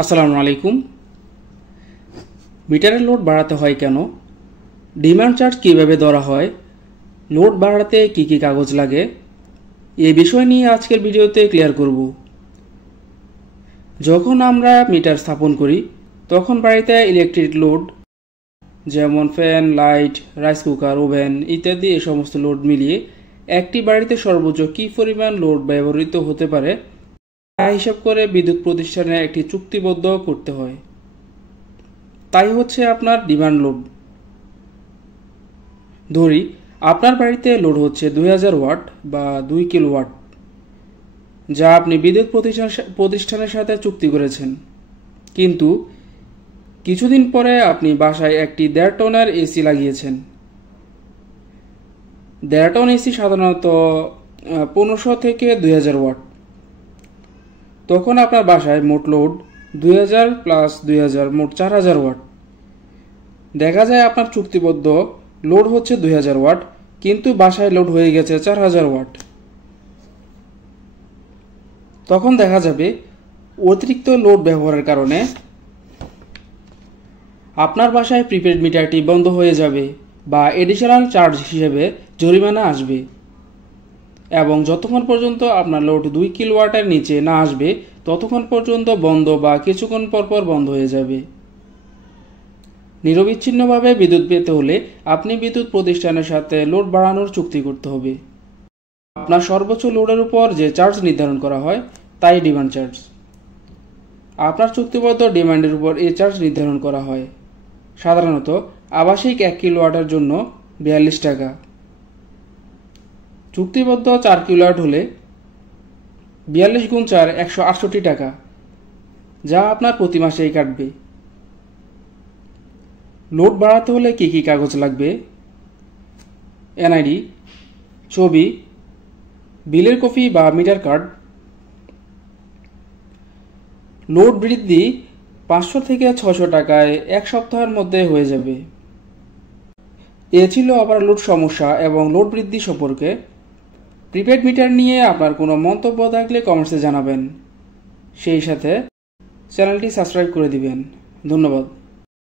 আসসালামু আলাইকুম। মিটারের লোড বাড়াতে হয় কেন, ডিমান্ড চার্জ কীভাবে ধরা হয়, লোড বাড়াতে কী কী কাগজ লাগে, এই বিষয় নিয়ে আজকের ভিডিওতে ক্লিয়ার করব। যখন আমরা মিটার স্থাপন করি তখন বাড়িতে ইলেকট্রিক লোড যেমন fan, light, rice cooker, oven ইত্যাদি এই সমস্ত লোড মিলিয়ে একটি বাড়িতে সর্বোচ্চ কী পরিমাণ লোড ব্যবহৃত হতে পারে তা হিসাব করে বিদ্যুৎ প্রতিষ্ঠানে একটি চুক্তিবদ্ধ করতে হয়। তাই হচ্ছে আপনার ডিমান্ড লোড। ধরি আপনার বাড়িতে লোড হচ্ছে 2000 ওয়াট বা 2 কিলোওয়াট, যা আপনি বিদ্যুৎ প্রতিষ্ঠানের সাথে চুক্তি করেছেন। কিন্তু কিছুদিন পরে আপনি বাসায় একটি 1.5 টনের এসি লাগিয়েছেন। 1.5 টন এসি সাধারণত 1500 থেকে 2000 ওয়াট। তখন আপনার বাসায় মোট লোড 2000 প্লাস 2000 মোট 4000 ওয়াট। দেখা যায় আপনার চুক্তিবদ্ধ লোড হচ্ছে 2000 ওয়াট, কিন্তু বাসায় লোড হয়ে গেছে 4000 ওয়াট। তখন দেখা যাবে অতিরিক্ত লোড ব্যবহারের কারণে আপনার বাসায় প্রিপেড মিটারটি বন্ধ হয়ে যাবে বা এডিশনাল চার্জ হিসেবে জরিমানা আসবে, এবং যতক্ষণ পর্যন্ত আপনার লোড 2 কিলোওয়াটের নিচে না আসবে ততক্ষণ পর্যন্ত বন্ধ বা কিছুক্ষণ পরপর বন্ধ হয়ে যাবে। নিরবিচ্ছিন্নভাবে বিদ্যুৎ পেতে হলে আপনি বিদ্যুৎ প্রতিষ্ঠানের সাথে লোড বাড়ানোর চুক্তি করতে হবে। আপনার সর্বোচ্চ লোডের উপর যে চার্জ নির্ধারণ করা হয় তাই ডিমান্ড চার্জ। আপনার চুক্তিবদ্ধ ডিমান্ডের উপর এই চার্জ নির্ধারণ করা হয়। সাধারণত আবাসিক 1 কিলোওয়াটের জন্য 42 টাকা। চুক্তিবদ্ধ 4 কিলোওয়াট হলে 42 গুণ 4 168 টাকা, যা আপনার প্রতি মাসেই কাটবে। লোড বাড়াতে হলে কী কী কাগজ লাগবে? এনআইডি, ছবি, বিলের কপি বা মিটার কার্ড। লোড বৃদ্ধি 500 থেকে 600 টাকায় 1 সপ্তাহের মধ্যে হয়ে যাবে। এ ছিল আবার লোড সমস্যা এবং লোড বৃদ্ধি সম্পর্কে। প্রিপেড মিটার নিয়ে আপনার কোনো মন্তব্য থাকলে কমেন্টসে জানাবেন। সেই সাথে চ্যানেলটি সাবস্ক্রাইব করে দিবেন। ধন্যবাদ।